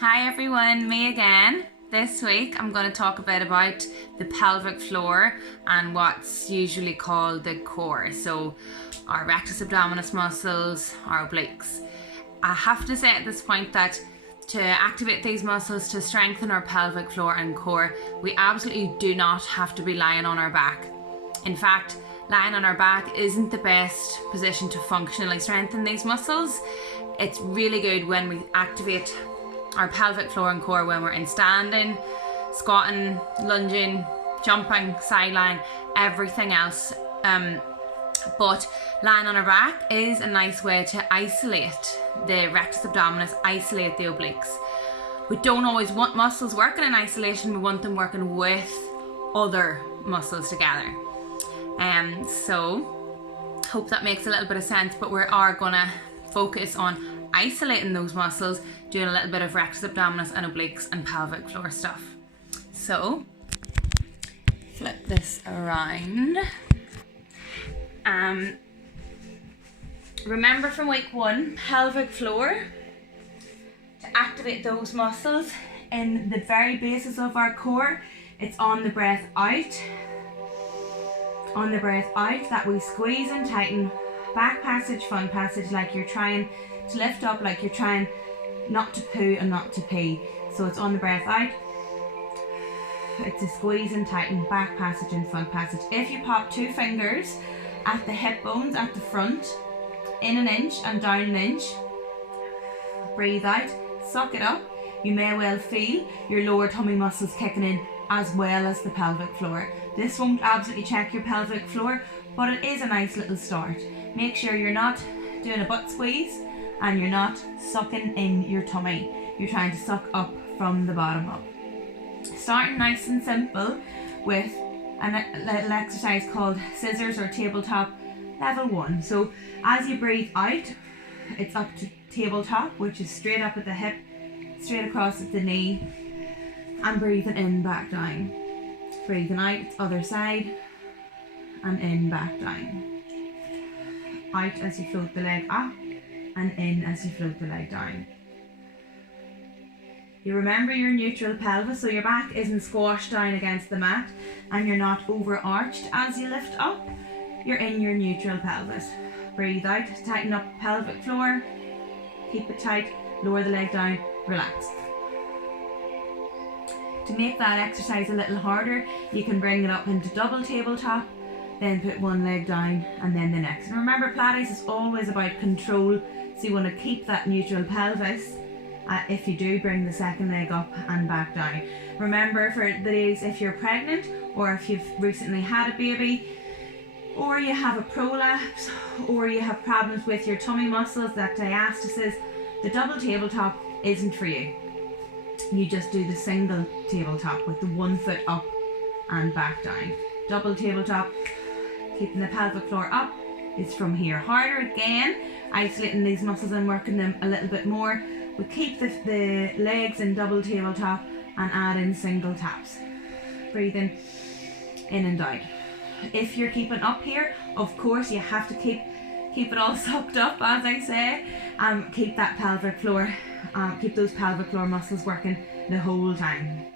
Hi everyone, me again. This week I'm going to talk a bit about the pelvic floor and what's usually called the core. So our rectus abdominis muscles, our obliques. I have to say at this point that to activate these muscles to strengthen our pelvic floor and core, we absolutely do not have to be lying on our back. In fact, lying on our back isn't the best position to functionally strengthen these muscles. It's really good when we activate our pelvic floor and core when we're in standing, squatting, lunging, jumping, sideline, everything else. But lying on our back is a nice way to isolate the rectus abdominis, isolate the obliques. We don't always want muscles working in isolation, we want them working with other muscles together. So hope that makes a little bit of sense, but we are gonna focus on isolating those muscles, doing a little bit of rectus abdominis and obliques and pelvic floor stuff. So flip this around. Remember from week 1, pelvic floor, to activate those muscles in the very basis of our core, it's on the breath out. On the breath out that we squeeze and tighten, back passage, front passage, like you're trying to lift up, like you're trying not to poo and not to pee. So it's on the breath out. It's a squeeze and tighten, back passage and front passage. If you pop 2 fingers at the hip bones at the front, in an inch and down an inch, breathe out, suck it up, you may well feel your lower tummy muscles kicking in as well as the pelvic floor. This won't absolutely check your pelvic floor, but it is a nice little start. Make sure you're not doing a butt squeeze and you're not sucking in your tummy. You're trying to suck up from the bottom up. Starting nice and simple with a little exercise called scissors or tabletop level 1. So as you breathe out, it's up to tabletop, which is straight up at the hip, straight across at the knee, and breathing in, back down. Breathing out, it's other side, and in, back down. Out as you float the leg up, and in as you float the leg down. You remember your neutral pelvis, so your back isn't squashed down against the mat and you're not overarched as you lift up. You're in your neutral pelvis. Breathe out, tighten up pelvic floor, keep it tight, lower the leg down, relax. To make that exercise a little harder, you can bring it up into double tabletop, then put one leg down and then the next. And remember, Pilates is always about control, so you want to keep that neutral pelvis if you do bring the second leg up and back down. Remember, for the days if you're pregnant or if you've recently had a baby, or you have a prolapse, or you have problems with your tummy muscles, that diastasis, the double tabletop isn't for you. You just do the single tabletop with the 1 foot up and back down. Double tabletop, keeping the pelvic floor up, is from here. Harder again, isolating these muscles and working them a little bit more. We keep the legs in double tabletop and add in single taps. Breathing in and down. If you're keeping up here, of course you have to keep it all sucked up, as I say. Keep that pelvic floor, keep those pelvic floor muscles working the whole time.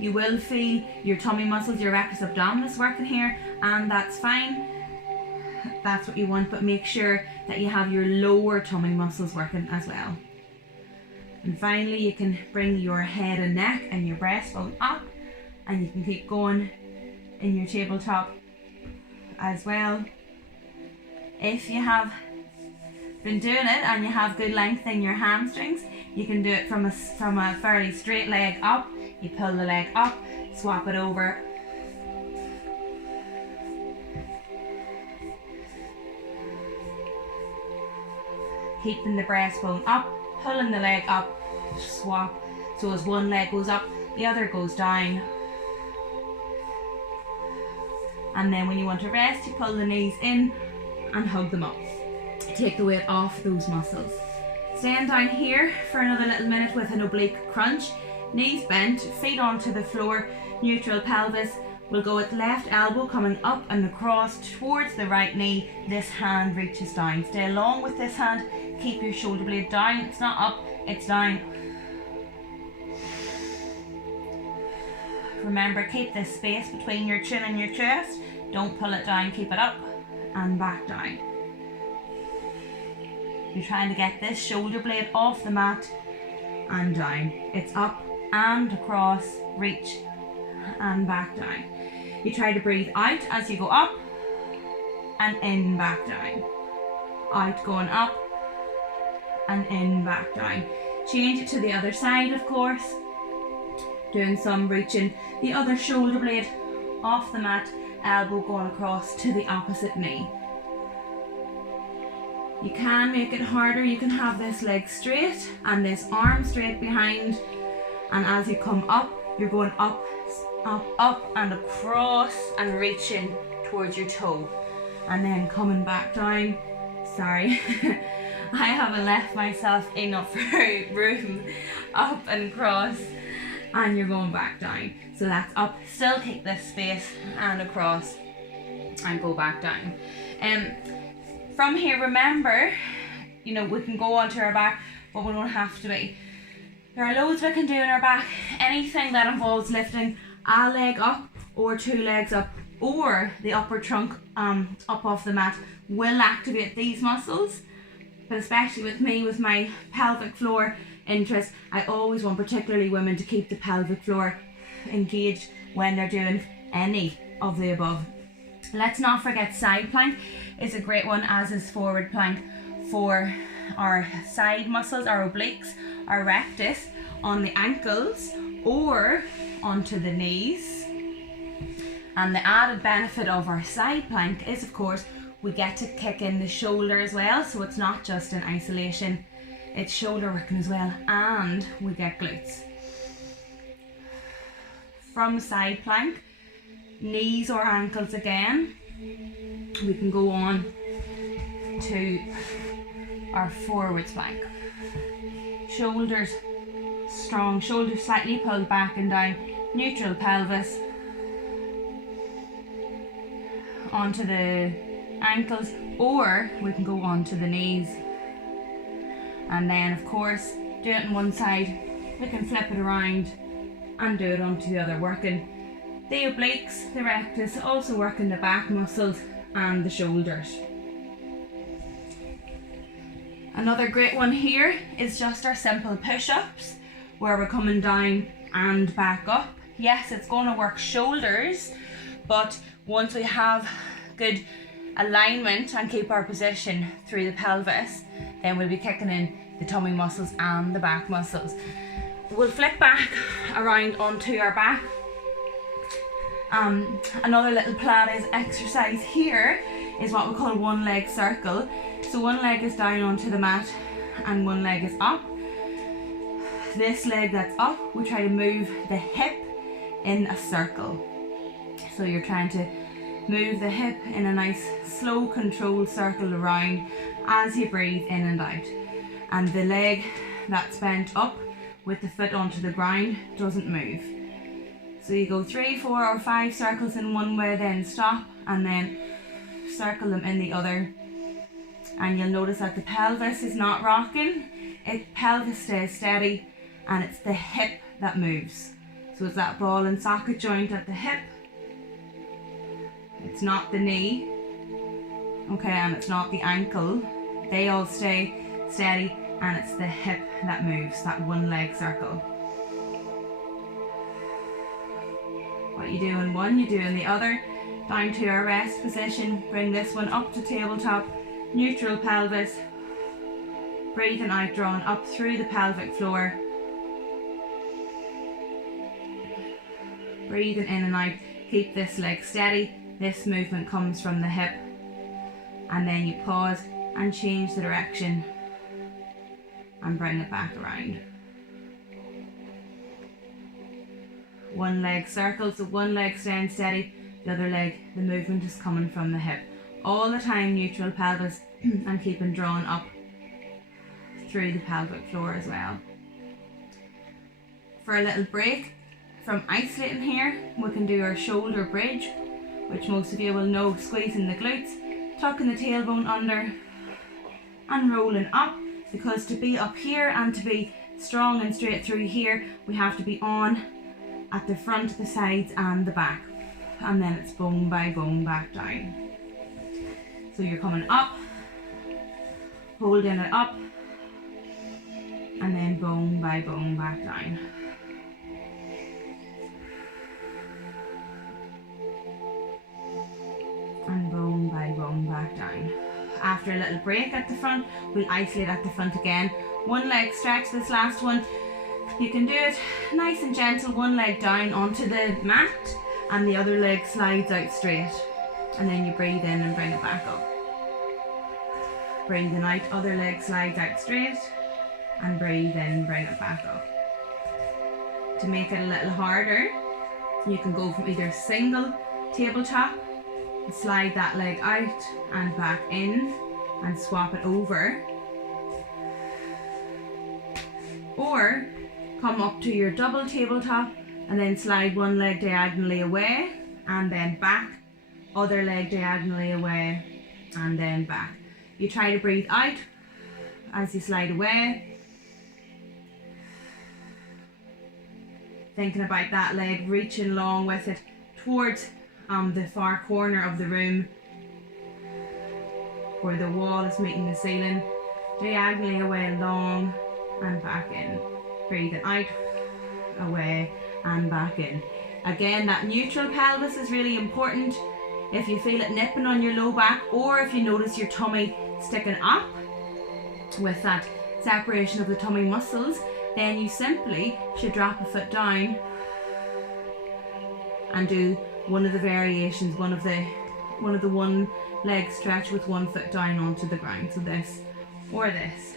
You will feel your tummy muscles, your rectus abdominis working here, and that's fine. That's what you want, but make sure that you have your lower tummy muscles working as well. And finally, you can bring your head and neck and your breastbone up, and you can keep going in your tabletop as well. If you have been doing it and you have good length in your hamstrings, you can do it from a fairly straight leg up. You pull the leg up, swap it over, keeping the breastbone up, pulling the leg up, swap. So as one leg goes up, the other goes down. And then when you want to rest, you pull the knees in and hug them up. Take the weight off those muscles. Stand down here for another little minute with an oblique crunch. Knees bent, feet onto the floor, neutral pelvis, We'll go with left elbow coming up and across towards the right knee. This hand reaches down. Stay along with this hand. Keep your shoulder blade down. It's not up, it's down. Remember, keep this space between your chin and your chest. Don't pull it down, keep it up and back down. You're trying to get this shoulder blade off the mat and down. It's up and across, reach and back down. You try to breathe out as you go up and in, back down. Out, going up and in, back down. Change it to the other side, of course. Doing some reaching the other shoulder blade off the mat, elbow going across to the opposite knee. You can make it harder. You can have this leg straight and this arm straight behind, and as you come up, you're going up, up, up and across and reaching towards your toe, and then coming back down. Sorry, I haven't left myself enough room. Up and across, and you're going back down. So that's up, still keep this space, and across and go back down. From here, remember, you know, we can go onto our back, but we don't have to be. There are loads we can do in our back. Anything that involves lifting a leg up or two legs up or the upper trunk up off the mat will activate these muscles. But especially with me, with my pelvic floor interest, I always want particularly women to keep the pelvic floor engaged when they're doing any of the above. Let's not forget side plank is a great one, as is forward plank, for our side muscles, our obliques, our rectus, on the ankles or onto the knees. And the added benefit of our side plank is, of course, we get to kick in the shoulder as well, so it's not just in isolation, it's shoulder working as well, and we get glutes. From side plank, knees or ankles again, we can go on to our forwards plank. Shoulders strong, shoulders slightly pulled back and down, neutral pelvis onto the ankles, or we can go on to the knees. And then, of course, do it on one side, we can flip it around and do it onto the other, working the obliques, the rectus, also working the back muscles and the shoulders. Another great one here is just our simple push-ups, where we're coming down and back up. Yes, it's going to work shoulders, but once we have good alignment and keep our position through the pelvis, then we'll be kicking in the tummy muscles and the back muscles. We'll flip back around onto our back. Another little Pilates exercise here is what we call a one leg circle. So one leg is down onto the mat and one leg is up. This leg that's up, we try to move the hip in a circle. So you're trying to move the hip in a nice slow controlled circle around as you breathe in and out. And the leg that's bent up with the foot onto the ground doesn't move. So you go 3, 4 or 5 circles in one way, then stop and then circle them in the other. And you'll notice that the pelvis is not rocking, pelvis stays steady, and it's the hip that moves. So it's that ball and socket joint at the hip. It's not the knee, okay, and it's not the ankle. They all stay steady, and it's the hip that moves, that one leg circle. What you do in one, you do in the other. Down to our rest position, bring this one up to tabletop, neutral pelvis, breathing out, drawn up through the pelvic floor. Breathing in and out, keep this leg steady. This movement comes from the hip, and then you pause and change the direction and bring it back around. One leg circle, so one leg staying steady, the other leg, the movement is coming from the hip. All the time neutral pelvis and keeping drawn up through the pelvic floor as well. For a little break, from isolating here, we can do our shoulder bridge, which most of you will know, squeezing the glutes, tucking the tailbone under and rolling up, because to be up here and to be strong and straight through here, we have to be on at the front, the sides and the back, and then it's bone by bone back down. So you're coming up, holding it up, and then bone by bone back down. And bone by bone back down. After a little break at the front, we'll isolate at the front again. One leg stretch, this last one. You can do it nice and gentle, one leg down onto the mat and the other leg slides out straight. And then you breathe in and bring it back up. Breathing out, other leg slides out straight, and breathe in, bring it back up. To make it a little harder, you can go from either single tabletop, slide that leg out and back in and swap it over, or come up to your double tabletop and then slide one leg diagonally away and then back, other leg diagonally away and then back. You try to breathe out as you slide away, thinking about that leg, reaching along with it towards the far corner of the room where the wall is meeting the ceiling, diagonally away, long and back in. Breathing out, away and back in. Again, that neutral pelvis is really important. If you feel it nipping on your low back, or if you notice your tummy sticking up with that separation of the tummy muscles, then you simply should drop a foot down and do one of the variations, one of the one leg stretch with one foot down onto the ground. So this or this,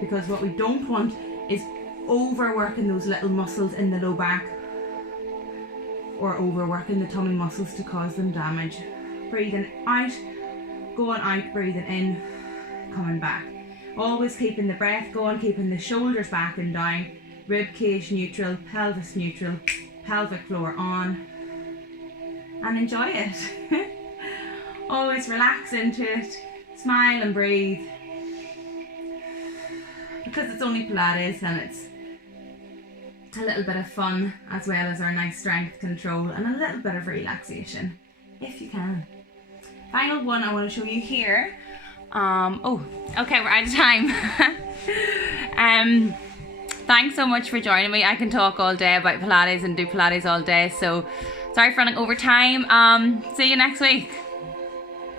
because what we don't want is overworking those little muscles in the low back or overworking the tummy muscles to cause them damage. Breathing out, going out, breathing in, coming back. Always keeping the breath going, keeping the shoulders back and down, rib cage neutral, pelvis neutral, pelvic floor on, and enjoy it. Always relax into it, smile and breathe, because it's only Pilates and it's a little bit of fun as well as our nice strength control and a little bit of relaxation if you can. Final one I want to show you here. Okay, we're out of time. Thanks so much for joining me. I can talk all day about Pilates and do Pilates all day, so sorry for running over time. See you next week.